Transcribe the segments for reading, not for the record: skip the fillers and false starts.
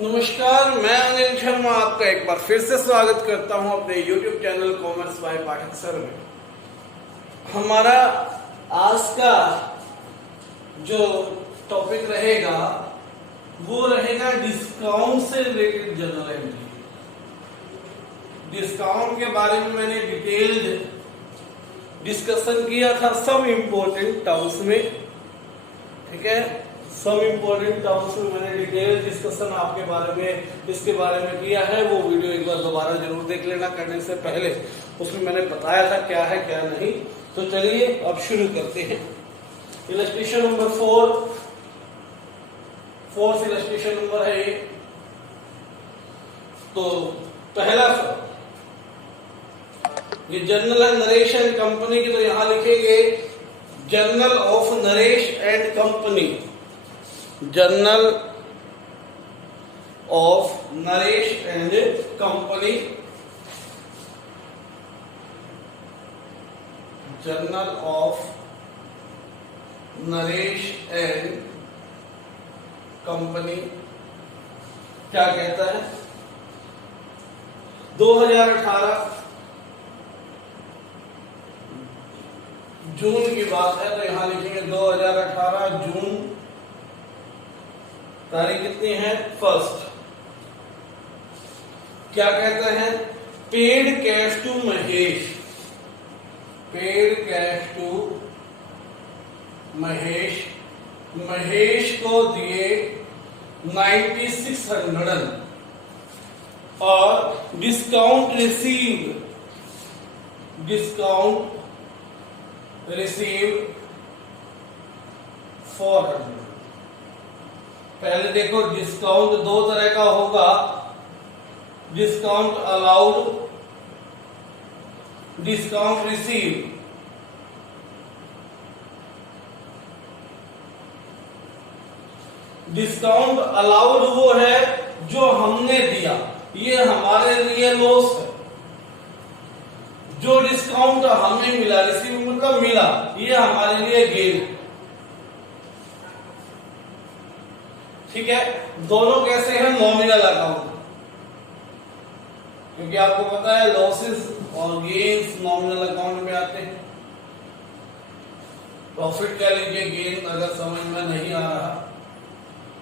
नमस्कार, मैं अनिल शर्मा आपका एक बार फिर से स्वागत करता हूं अपने YouTube channel commerce by Pathak sir में। हमारा आज का जो टॉपिक रहेगा वो रहेगा डिस्काउंट से रिलेटेड जनरल एंट्री। डिस्काउंट के बारे में मैंने डिटेल्ड डिस्कशन किया था सब इंपॉर्टेंट टर्म्स में, ठीक है। सब इंपॉर्टेंट टर्म्स में मैंने डिटेल डिस्कशन आपके बारे में इसके बारे में किया है। वो वीडियो एक बार दोबारा जरूर देख लेना करने से पहले। उसमें मैंने बताया था क्या है क्या नहीं। तो चलिए अब शुरू करते हैं। इलस्ट्रेशन नंबर 4 इलस्ट्रेशन नंबर है ये। तो पहला ये जर्नल नरेश एंड कंपनी की, तो यहां लिखेंगे journal of Naresh and company. Journal of Naresh and company, journal of Naresh and company क्या कहता है? 2018 जून की बात है, तो यहां लिखेंगे 2018 जून, तारीख कितनी है? 1। क्या कहते हैं? Paid cash to Mahesh, paid cash to Mahesh, Mahesh को दिए 9600 और डिस्काउंट रिसीव, डिस्काउंट रिसीव 400। पहले देखो, डिस्काउंट दो तरह का होगा, discount allowed, discount receive. Discount allowed वो है जो हमने दिया, ये हमारे लिए लॉस है। जो डिस्काउंट हमें मिला, रिसीव मतलब मिला, ये हमारे लिए गेन है, ठीक है। दोनों कैसे हैं? नॉमिनल अकाउंट, क्योंकि आपको पता है लॉसेस और गेन्स नॉमिनल अकाउंट में आते हैं। प्रॉफिट कह लीजिए, गेन अगर समझ में नहीं आ रहा,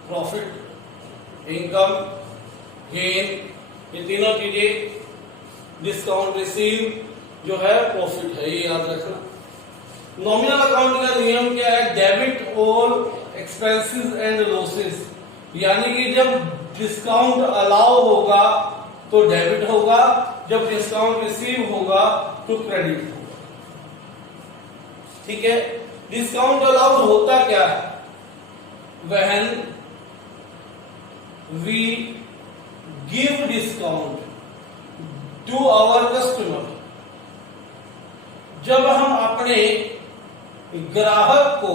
प्रॉफिट, इनकम, गेन, ये तीनों चीजें डिस्काउंट रिसीव जो है प्रॉफिट है, ये याद रखना। नॉमिनल अकाउंट का नियम क्या है? Debit all expenses and losses, यानी कि जब डिस्काउंट अलाउ होगा तो डेबिट होगा, जब डिस्काउंट रिसीव होगा तो क्रेडिट होगा, ठीक है। डिस्काउंट अलाउड होता क्या है? When we give discount to our customer, जब हम अपने ग्राहक को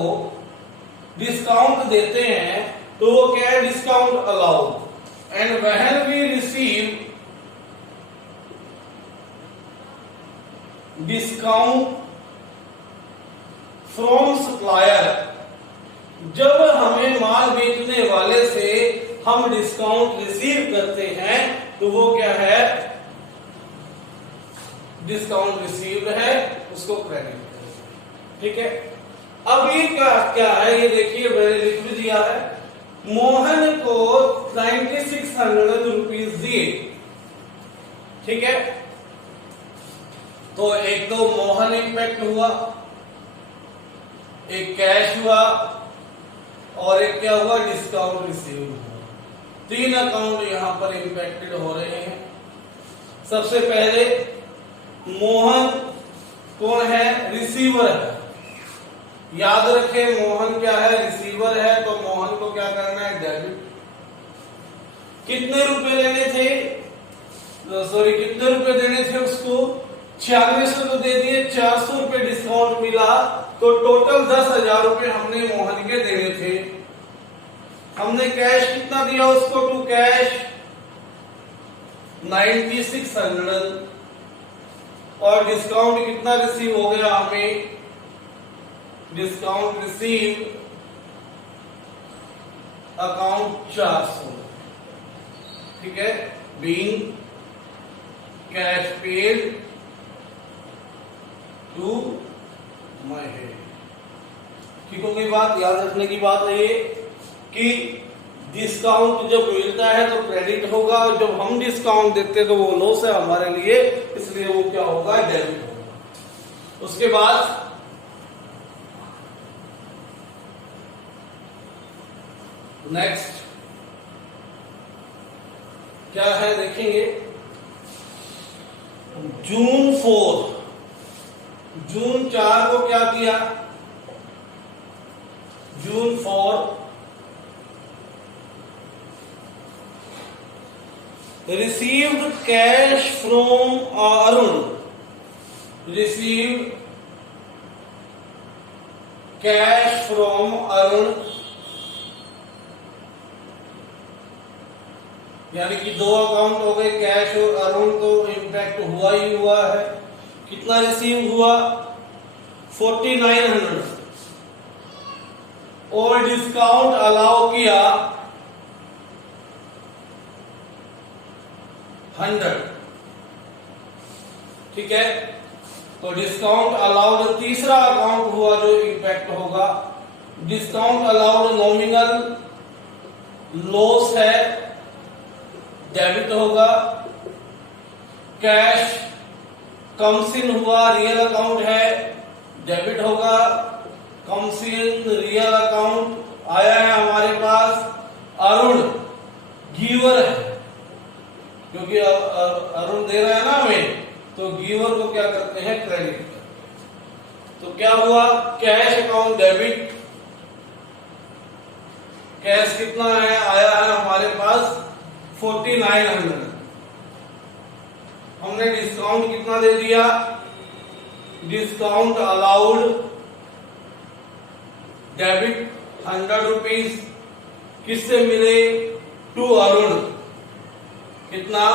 डिस्काउंट देते हैं तो वो क्या है? Discount allowed. And when we receive discount from supplier, जब हमें माल बेचने वाले से हम डिस्काउंट रिसीव करते हैं तो वो क्या है? डिस्काउंट रिसीव है, उसको क्रेडिट, ठीक है। अब ये क्या है? ये देखिए मैंने लिख भी दिया है। मोहन को 9600 रुपीज दिए, ठीक है। तो एक तो मोहन इंपैक्ट हुआ, एक कैश हुआ और एक क्या हुआ? डिस्काउंट रिसीव हुआ। 3 अकाउंट यहां पर इंपैक्टेड हो रहे हैं। सबसे पहले मोहन कौन है? रिसीवर है। याद रखें, मोहन क्या है? रिसीवर है, तो मोहन को क्या करना है? डेबिट। कितने रुपए लेने थे? कितने रुपए देने थे उसको? 9600 तो दे दिए, 400 रुपए डिस्काउंट मिला, तो टोटल 10,000 रुपए हमने मोहन के देने थे। हमने कैश कितना दिया उसको? टू कैश 9600 और डिस्काउंट कितना रिसीव हो गया हमें? Discount receive account 400। ठीक है, being cash paid to Mahesh. ठीक हो गई बात, याद रखने की बात है ये कि डिस्काउंट जब मिलता है तो क्रेडिट होगा, और जब हम डिस्काउंट देते हैं तो वो लॉस है हमारे लिए, इसलिए वो क्या होगा, डेबिट होगा। उसके बाद नेक्स्ट क्या है देखेंगे, जून 4, जून 4 को क्या किया, जून 4 received cash from Arun, received cash from Arun, यानी कि दो अकाउंट हो गए, कैश और अरुण, तो इम्पैक्ट हुआ ही हुआ है। कितना रिसीव हुआ, 4900, और डिस्काउंट अलाउ किया 100। ठीक है, तो डिस्काउंट अलाउड तीसरा अकाउंट हुआ जो इम्पैक्ट होगा। डिस्काउंट अलाउड नॉमिनल लॉस है, डेबिट होगा। कैश कम्स इन हुआ, रियल अकाउंट है, डेबिट होगा। कम्स इन रियल अकाउंट आया है हमारे पास। अरुण गिवर है, क्योंकि अरुण दे रहा है ना हमें, तो गिवर को क्या करते हैं, क्रेडिट करते हैं। तो क्या हुआ, कैश अकाउंट डेबिट, कैश कितना है, आया है हमारे पास 4900। हमने डिस्काउंट कितना दे दिया, डिस्काउंट अलाउड डेबिट 100 रुपीज, किससे मिले, टू अरुण, कितना,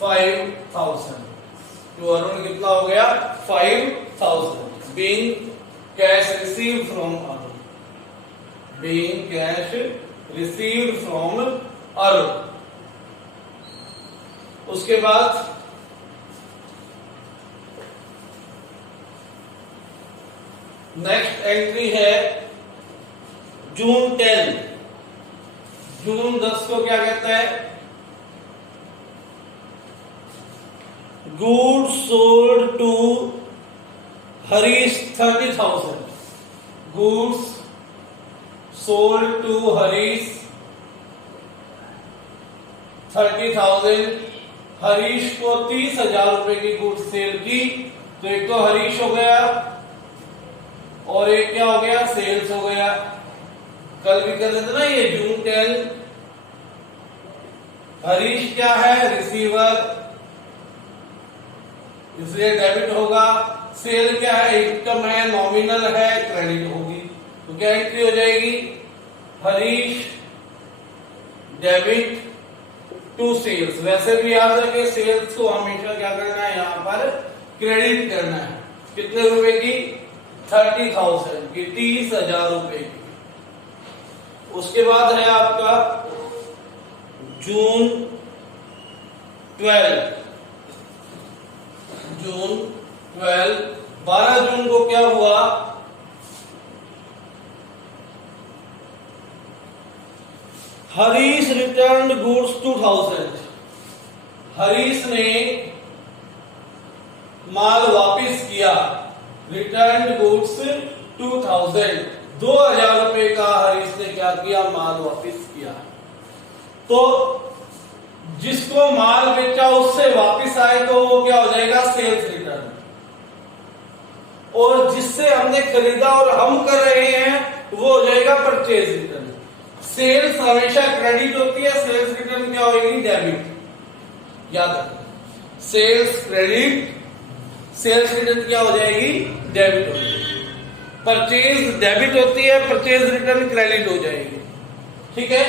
5000। टू अरुण कितना हो गया, 5000, being cash receive from Arun, being cash received from Arun. उसके बाद नेक्स्ट एंट्री है जून 10, जून 10 को क्या कहता है, goods sold to Harish 30,000, goods sold to Harish 30,000। Harish को 30,000 रुपए की गुड्स सेल की, तो एक तो हरीश हो गया और एक क्या हो गया, सेल्स हो गया। कल भी कर लेते ना ये जून 10, हरीश क्या है, रिसीवर, इसलिए डेबिट होगा। सेल क्या है, इनकम है, नॉमिनल है, क्रेडिट होगी। तो क्या एंट्री हो जाएगी, हरीश डेबिट टू सेल्स। वैसे भी याद रखें, सेल्स को हमेशा क्या करना है, यहां पर क्रेडिट करना है। कितने रुपए की, 30,000 की, 30,000 रुपए की। उसके बाद है आपका जून 12, जून 12, 12 जून को क्या हुआ, हरीश रिटर्न गुड्स 2000, हरीश ने माल वापस किया, रिटर्न गुड्स 2000, 2000 रुपए का हरीश ने क्या किया, माल वापस किया। तो जिसको माल बेचा उससे वापस आए तो वो क्या हो जाएगा, सेल्स रिटर्न। और जिससे हमने खरीदा और हम कर रहे हैं वो हो जाएगा परचेज रिटर्न। सेल्स हमेशा क्रेडिट होती है, सेल्स रिटर्न क्या होगी, डेबिट। याद रखना, सेल्स क्रेडिट, सेल्स रिटर्न क्या हो जाएगी, डेबिट हो जाएगी। परचेज डेबिट होती है, परचेज रिटर्न क्रेडिट हो जाएगी। ठीक है,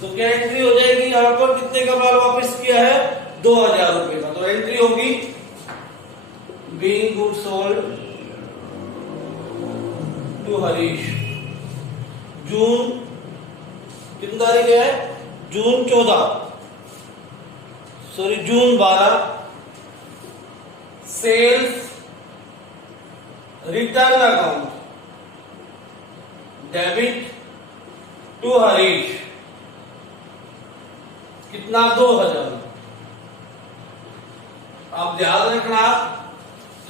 तो क्या एंट्री हो जाएगी, यहां पर कितने का माल वापस किया है, 2000 रुपए का। तो एंट्री होगी being goods sold to Harish. June कितनी तारीख है, June 14, June 12 sales return account debit to Harish कितना 2000। आप ध्यान रखना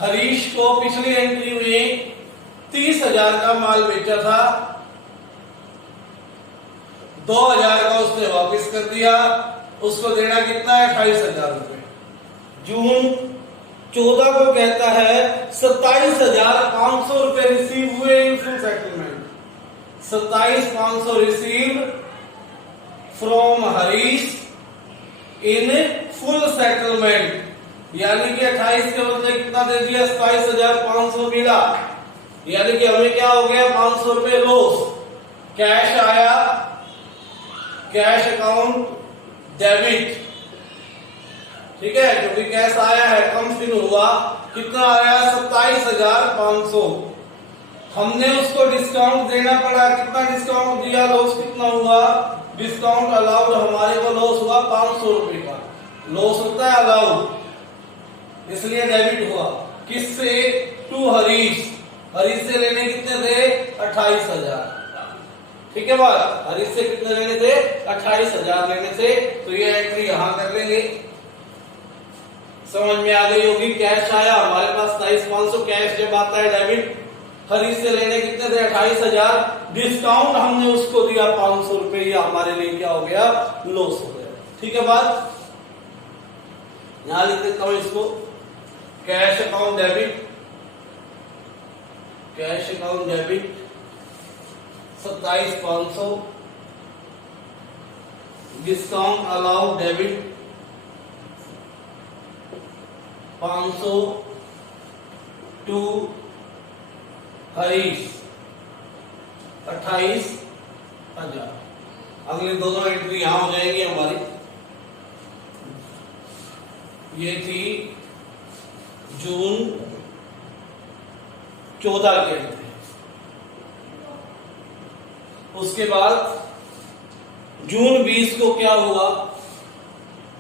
हरीश को पिछली एंट्री में 30,000 का माल बेचा था, 2,000 का उसने वापस कर दिया, उसको देना कितना है 28,000 रुपए। जून 14 को कहता है 27,500 रुपए रिसीव हुए in full settlement. 27,500 receive from Harish in full settlement, यानी कि 28 के बदले कितना दे दिया 27,500 मिला, यानी कि हमें क्या हो गया 500 रुपए लॉस। कैश आया, कैश अकाउंट डेबिट, ठीक है, क्योंकि कैश आया है कम फिर हुआ, कितना आया 27,500। हमने उसको डिस्काउंट देना पड़ा, कितना डिस्काउंट दिया, लॉस कितना हुआ, डिस्काउंट अलाउड हमारे को लॉस हुआ 500 रुपए का। लॉस होता है अलाउड, इसलिए डेबिट हुआ। किससे? टू हरीश। हरीश से लेने कितने थे 28,000, ठीक है बात। हरीश से कितने लेने थे 28,000 लेने थे, तो ये एंट्री यहां कर लेंगे। समझ में आ गई होगी। कैश आया हमारे पास 27,500, कैश जब आता है डेबिट। हरीश से लेने कितने थे 28,000, डिस्काउंट हमने उसको दिया 500 रुपए, ये हमारे लिए क्या हो गया लॉस हो गया, ठीक है बात। यहां लिख देता हूं इसको, cash account debit, cash account debit 27,500, discount allowed debit 500 to Harish 28,000। अगले दोनों एंट्री यहां हो जाएगी हमारी। ये थी जून 14 की एंट्री। उसके बाद जून 20 को क्या हुआ,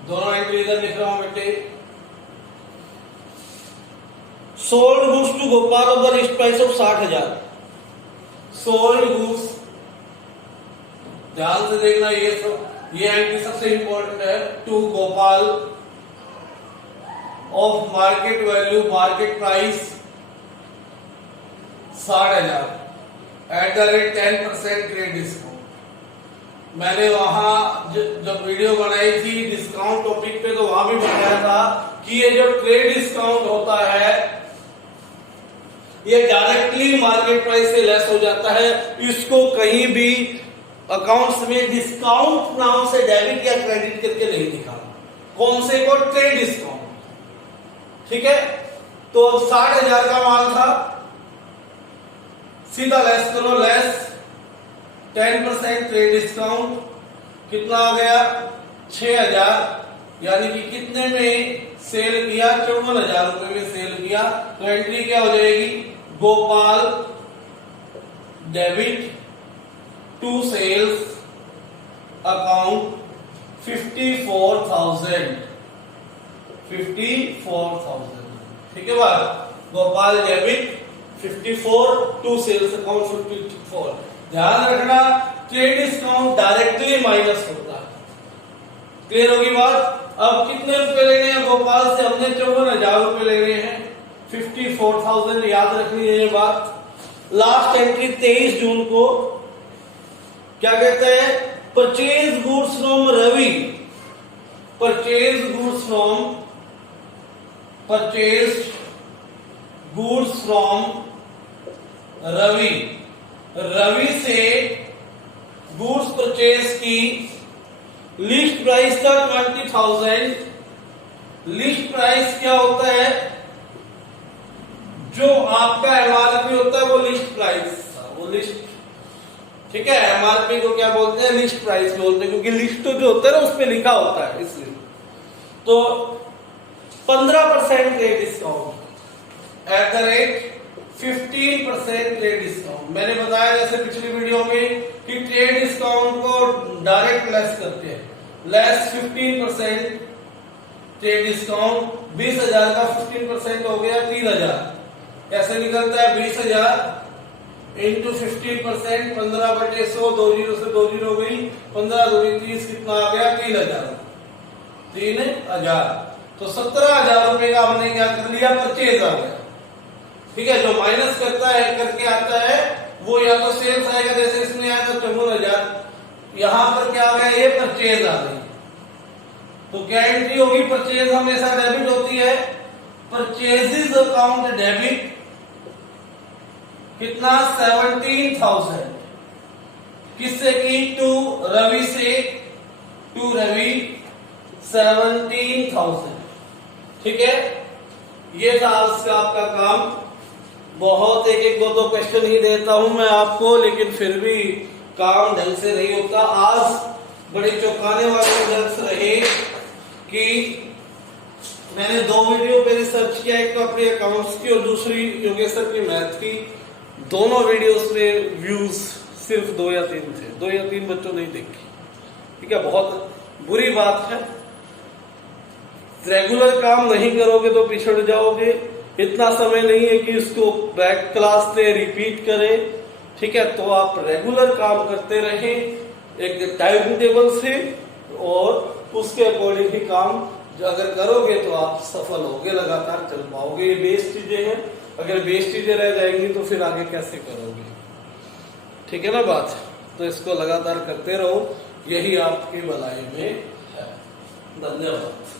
दोनों एंट्री इधर लिख रहा हूं बेटे। Sold goods to Gopal of the list price of 60,000। Sold goods, ध्यान से देखना, ये एंट्री सबसे इंपॉर्टेंट है। To Gopal of market value, market price 60,000 at the rate 10% trade discount. मैंने वहां जब वीडियो बनाई थी डिस्काउंट टॉपिक पे, तो वहां भी बताया था कि ये जो ट्रेड डिस्काउंट होता है ये डायरेक्टली मार्केट प्राइस से लेस हो जाता है। इसको कहीं भी अकाउंट्स में डिस्काउंट नाम से डेबिट या क्रेडिट करके नहीं दिखाना। कौन से को? ट्रेड डिस्काउंट, ठीक है। तो 60,000 का माल था, सीधा लेस करो, लेस 10% ट्रेड डिस्काउंट, कितना आ गया 6,000, यानी कि कितने में सेल किया 54,000 रुपए में सेल किया। तो एंट्री क्या हो जाएगी, Gopal debit to sales account 54,000, ठीक है बात। Gopal debit 54 to sales account 54। ध्यान रखना ट्रेड डिस्काउंट डायरेक्टली माइनस होता है, क्लियर होगी बात। अब कितने रुपए लेने हैं गोपाल से, हमने 54,000 रुपए लेने हैं, 54,000 याद रखनी है ये बात। लास्ट एंट्री 23 जून को क्या कहते हैं, purchase goods from Ravi, purchase goods from Ravi. Ravi से गुड्स परचेज की, लिस्ट प्राइस था 20,000। लिस्ट प्राइस क्या होता है, जो आपका एमआरपी होता है वो लिस्ट प्राइस, वो लिस्ट, ठीक है। एमआरपी को क्या बोलते हैं, लिस्ट प्राइस बोलते हैं, क्योंकि लिस्ट तो जो होता है ना उस पे लिखा होता है, इसलिए। तो 15% trade discount at the rate 15% trade discount. मैंने बताया जैसे पिछली वीडियो में कि ट्रेड डिस्काउंट को डायरेक्ट लेस करते हैं, लेस 15% ट्रेड डिस्काउंट 20,000 का 15% हो गया 3,000। ऐसे निकलता है 20,000 इंटू 15%, 15/100, 2 जीरो से 2 जीरो हो गई, 15 दूनी 30, कितना आ गया 3,000। 3,000 तो 17,000 रुपए का हमने क्या कर लिया, परचेज आ गया। ठीक है, जो माइनस करता है करके आता है वो या तो सेल्स आएगा, जैसे इसमें आया था 54,000, यहां पर क्या आ गया, ये परचेज आ गई। तो क्या एंट्री होगी, परचेज हमेशा डेबिट होती है। परचेजेस अकाउंट डेबिट कितना, 17,000 किससे की, टू रवि से, टू रवि 17,000। ठीक है, ये था आज का आपका काम। बहुत एक दो क्वेश्चन ही देता हूं मैं आपको, लेकिन फिर भी काम ढंग से नहीं होता। आज बड़े चौंकाने वाले रिजल्ट्स रहे कि मैंने 2 वीडियो पे रिसर्च किया, एक तो अपने अकाउंट्स की और दूसरी योगेश्वर की मैथ की। दोनों वीडियोस में व्यूज सिर्फ 2 या 3 थे, 2 या 3 बच्चों ने देखी। ठीक है, बहुत बुरी बात है। रेगुलर काम नहीं करोगे तो पिछड़ जाओगे। इतना समय नहीं है कि इसको बैक क्लास से रिपीट करें। ठीक है, तो आप रेगुलर काम करते रहें एक टाइम टेबल से, और उसके अकॉर्डिंग ही काम अगर करोगे तो आप सफल होगे, लगातार चल पाओगे। ये बेस चीजें हैं, अगर बेस चीजें रह जाएंगी तो फिर आगे कैसे करोगे। ठीक है ना बात, तो इसको लगातार करते रहो, यही आपकी भलाई में है। धन्यवाद।